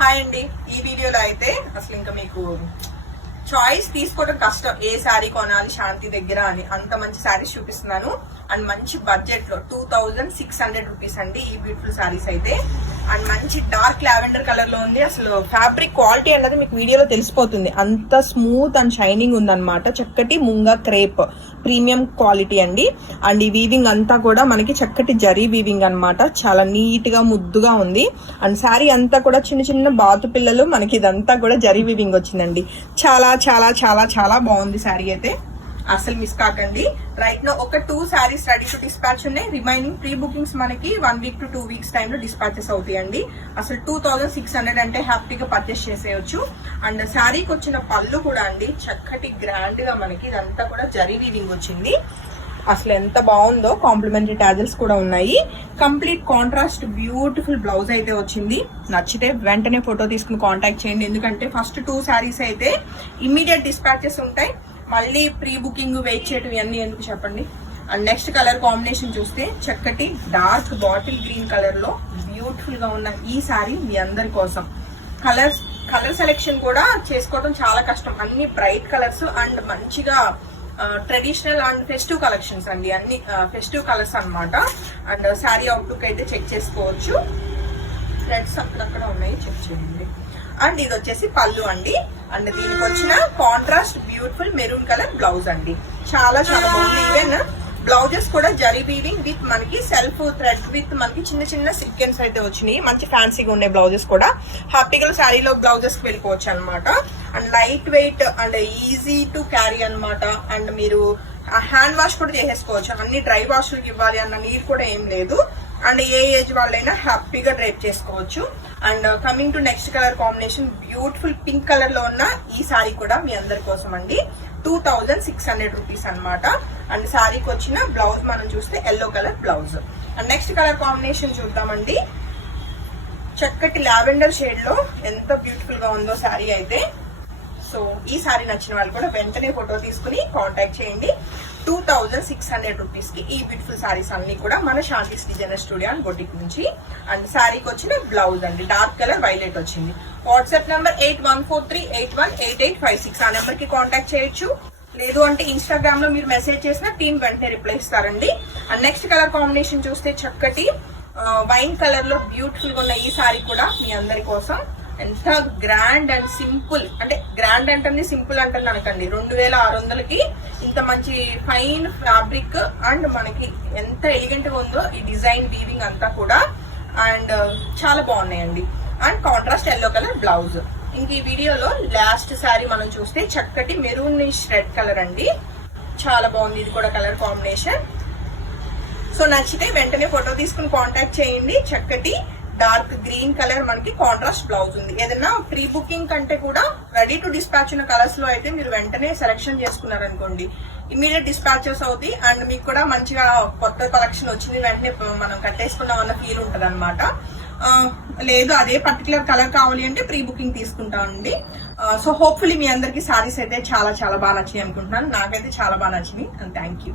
Hi అండి. ఈ వీడియోలో అయితే అసలు ఇంకా మీకు చాయిస్ తీసుకోవడం కష్టం, ఏ శారీ కొనాలి శాంతి దగ్గర అని. అంత మంచి శారీస్ చూపిస్తున్నాను అండ్ మంచి బడ్జెట్ లో 2600 రూపీస్ అండి ఈ బ్యూటిఫుల్ శారీస్ అయితే. అండ్ మంచి డార్క్ లావెండర్ కలర్ లో ఉంది. అసలు ఫ్యాబ్రిక్ క్వాలిటీ అన్నది మీకు వీడియోలో తెలిసిపోతుంది, అంత స్మూత్ అండ్ షైనింగ్ ఉందన్నమాట. చక్కటి ముంగా క్రేప్ ప్రీమియం క్వాలిటీ అండి. అండ్ ఈ వీవింగ్ అంతా కూడా మనకి చక్కటి జరీ వీవింగ్ అన్నమాట. చాలా నీట్ గా ముద్దుగా ఉంది. అండ్ శారీ అంతా కూడా చిన్న చిన్న బాతు పిల్లలు మనకి ఇదంతా కూడా జరీ వీవింగ్ వచ్చిందండి. చాలా చాలా చాలా చాలా బాగుంది శారీ అయితే, అసలు మిస్ కాకండి. రైట్ నో ఒక 2 శారీస్ రెడీ టు డిస్పాచ్ ఉన్నాయి. రిమైనింగ్ ప్రీ బుకింగ్స్ మనకి 1 వీక్ టు 2 వీక్స్ టైమ్ లో డిస్పాచెస్ అవుతాయండి. అసలు 2600 అంటే హ్యాపీగా పర్చేస్ చేసేయచ్చు. అండ్ శారీకి వచ్చిన పళ్ళు కూడా అండి చక్కటి గ్రాండ్ గా మనకి ఇదంతా కూడా జరీ వీవింగ్ వచ్చింది. అసలు ఎంత బాగుందో. కాంప్లిమెంటరీ టాజల్స్ కూడా ఉన్నాయి. కంప్లీట్ కాంట్రాస్ట్ బ్యూటిఫుల్ బ్లౌజ్ అయితే వచ్చింది. నచ్చితే వెంటనే ఫోటో తీసుకుని కాంటాక్ట్ చేయండి, ఎందుకంటే ఫస్ట్ 2 శారీస్ అయితే ఇమ్మీడియట్ డిస్పాచెస్ ఉంటాయి. మళ్ళీ ప్రీ బుకింగ్ వెయిట్ చేయడం ఇవన్నీ ఎందుకు చెప్పండి. అండ్ నెక్స్ట్ కలర్ కాంబినేషన్ చూస్తే చక్కటి డార్క్ బాటిల్ గ్రీన్ కలర్ లో బ్యూటిఫుల్ గా ఉన్న ఈ శారీ మీ అందరి కోసం. కలర్ సెలెక్షన్ కూడా చేసుకోవడం చాలా కష్టం, అన్ని బ్రైట్ కలర్స్ అండ్ మంచిగా ట్రెడిషనల్ అండ్ ఫెస్టివ్ కలెక్షన్స్ అండి, అన్ని ఫెస్టివ్ కలర్స్ అన్నమాట. అండ్ శారీ అవుట్లుక్ అయితే చెక్ చేసుకోవచ్చు. రెడ్స్ అక్కడక్కడ ఉన్నాయి, చెక్ చేయండి. అండ్ ఇది వచ్చేసి పళ్ళు అండి. అండ్ దీనికి వచ్చిన contrast beautiful maroon colour blouse అండి. చాలా చాలా బాగుంది. ఈవెన్ బ్లౌజెస్ కూడా జరీ వీవింగ్ విత్ మనకి సెల్ఫ్ థ్రెడ్ విత్ మనకి చిన్న చిన్న సీక్వెన్స్ అయితే వచ్చినాయి. మంచి ఫ్యాన్సీగా ఉండే బ్లౌజెస్ కూడా హ్యాపీగా శారీలో బ్లౌజెస్ కి వెళ్ళిపోవచ్చు అనమాట. And light weight and easy to carry అనమాట. అండ్ మీరు హ్యాండ్ వాష్ కూడా చేసేసుకోవచ్చు, అన్ని డ్రై వాష్ ఇవ్వాలి అన్న నీరు కూడా ఏం లేదు. అండ్ ఏ ఏజ్ వాళ్ళైనా హ్యాపీగా డ్రైప్ చేసుకోవచ్చు. And coming to next colour combination beautiful pink colour లో ఉన్న ఈ సారీ కూడా మీ అందరి కోసం అండి. 2600 రూపీస్ అనమాట. అండ్ శారీకి వచ్చిన బ్లౌజ్ మనం చూస్తే yellow colour blouse. And next colour combination చూద్దామండి. చక్కటి లావెండర్ షేడ్ లో ఎంత బ్యూటిఫుల్ గా ఉందో శారీ అయితే. సో ఈ శారీ నచ్చిన వాళ్ళు కూడా వెంటనే ఫోటో తీసుకుని కాంటాక్ట్ చేయండి. 2600 రూపీస్ కి ఈ బ్యూటిఫుల్ శారీస్ అన్ని కూడా మన Shanthi's designer studio and boutique నుంచి. అండ్ శారీకి వచ్చిన బ్లౌజ్ అండి డార్క్ కలర్ వైలెట్ వచ్చింది. వాట్సాప్ నంబర్ 8143818856 ఆ నెంబర్ కి కాంటాక్ట్ చేయొచ్చు. లేదు అంటే ఇన్స్టాగ్రామ్ లో మీరు మెసేజ్ చేసిన టీమ్ వెంటనే రిప్లై ఇస్తారండి. అండ్ నెక్స్ట్ కలర్ కాంబినేషన్ చూస్తే చక్కటి వైన్ కలర్ లో బ్యూటిఫుల్ గా ఉన్న ఈ శారీ కూడా మీ అందరి కోసం. ఎంత గ్రాండ్ అండ్ సింపుల్, అంటే గ్రాండ్ అంటే సింపుల్ అంటే అనకండి, 2600కి ఇంత మంచి ఫైన్ ఫ్యాబ్రిక్ అండ్ మనకి ఎంత ఎలిగెంట్ గా ఉందో ఈ డిజైన్ వీవింగ్ అంతా కూడా. అండ్ చాలా బాగున్నాయండి. And contrast yellow colour blouse. ఇంక ఈ వీడియోలో లాస్ట్ శారీ మనం చూస్తే చక్కటి మెరూన్ రెడ్ కలర్ అండి. చాలా బాగుంది ఇది కూడా కలర్ కాంబినేషన్. సో నచ్చితే వెంటనే ఫోటో తీసుకుని కాంటాక్ట్ చేయండి. చక్కటి డార్క్ గ్రీన్ కలర్ మనకి కాంట్రాస్ట్ బ్లౌజ్ ఉంది. ఏదైనా ప్రీ బుకింగ్ కంటే కూడా రెడీ టు డిస్పాచ్ ఉన్న కలర్స్ లో అయితే మీరు వెంటనే సెలెక్షన్ చేసుకున్నారనుకోండి, ఇమీడియట్ డిస్పాచెస్ అవుతాయి. అండ్ మీకు కూడా మంచిగా కొత్త కలెక్షన్ వచ్చింది వెంటనే మనం కట్టేసుకున్నాం అన్న ఫీల్ ఉంటది అనమాట. లేదు అదే పర్టికులర్ కలర్ కావాలి అంటే ప్రీ బుకింగ్ తీసుకుంటామండి. సో హోప్ఫుల్లీ మీ అందరికి సారీస్ అయితే చాలా చాలా బాగా నచ్చాయి అనుకుంటున్నాను. నాకైతే చాలా బాగా నచ్చినాయి. And thank you.